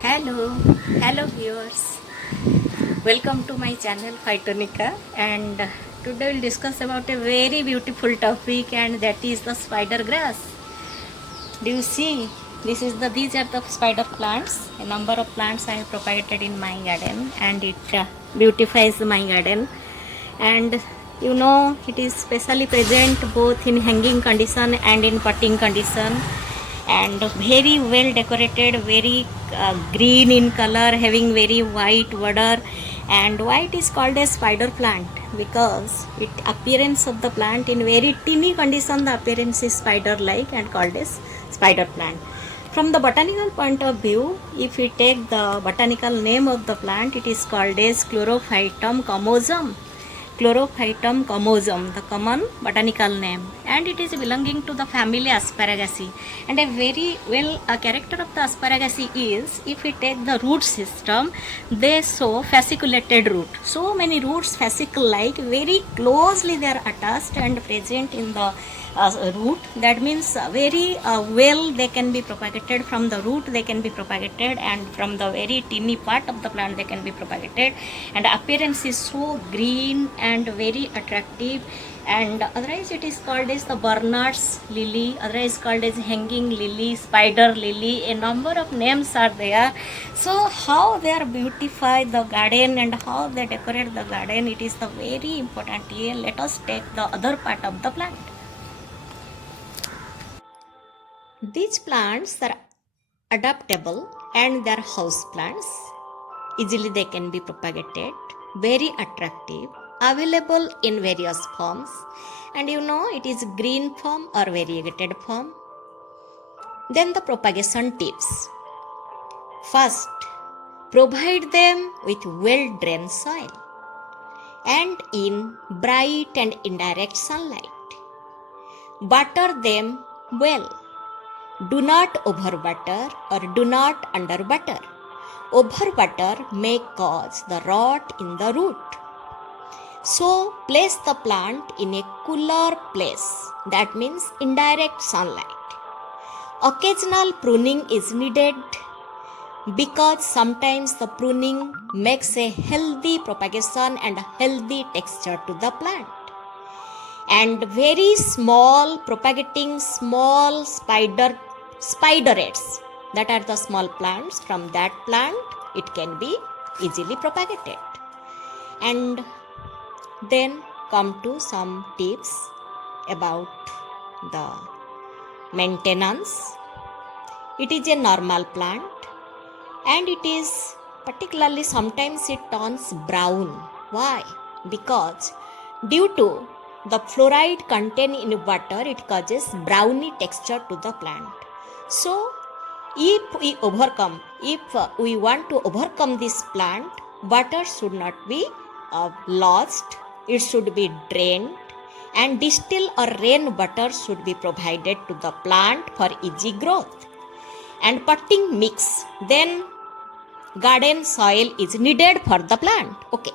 Hello, hello viewers. Welcome to my channel Phytonica, and today we'll discuss about a very beautiful topic, and that is the spider grass. Do you see? These are the spider plants. A number of plants I have propagated in my garden, and it beautifies my garden. And it is specially present both in hanging condition and in potting condition, and very well decorated, very green in color, having very white border. And why it is called a spider plant? Because it appearance of the plant in very teeny condition, the appearance is spider like and called as spider plant. From the botanical point of view, if we take the botanical name of the plant, it is called as Chlorophytum comosum. Chlorophytum comosum, the common botanical name, and it is belonging to the family Asparagaceae. And a very well character of the Asparagaceae is, if we take the root system, they show fasciculated root. So many roots fascicle like, very closely they are attached and present in the root. That means very well they can be propagated from the root, they can be propagated, and from the very teeny part of the plant they can be propagated. And appearance is so green and very attractive. And otherwise it is called as the Bernard's lily, otherwise called as hanging lily, spider lily. A number of names are there. So how they are beautify the garden and how they decorate the garden, it is the very important here. Let us take the other part of the plant. These plants are adaptable and they are house plants. Easily they can be propagated, very attractive, available in various forms, and it is green form or variegated form. Then the propagation tips. First, provide them with well drained soil and in bright and indirect sunlight. Butter them well. Do not overbutter or do not underbutter. Overbutter may cause the rot in the root. So place the plant in a cooler place, that means indirect sunlight. Occasional pruning is needed because sometimes the pruning makes a healthy propagation and a healthy texture to the plant. And very small propagating small spiderets, that are the small plants, from that plant it can be easily propagated. And then come to some tips about the maintenance. It is a normal plant and it is particularly sometimes it turns brown. Why? Because due to the fluoride content in water, it causes browny texture to the plant. So if we want to overcome this plant, water should not be lost, it should be drained, and distilled or rain water should be provided to the plant for easy growth. And potting mix, then garden soil is needed for the plant. Okay.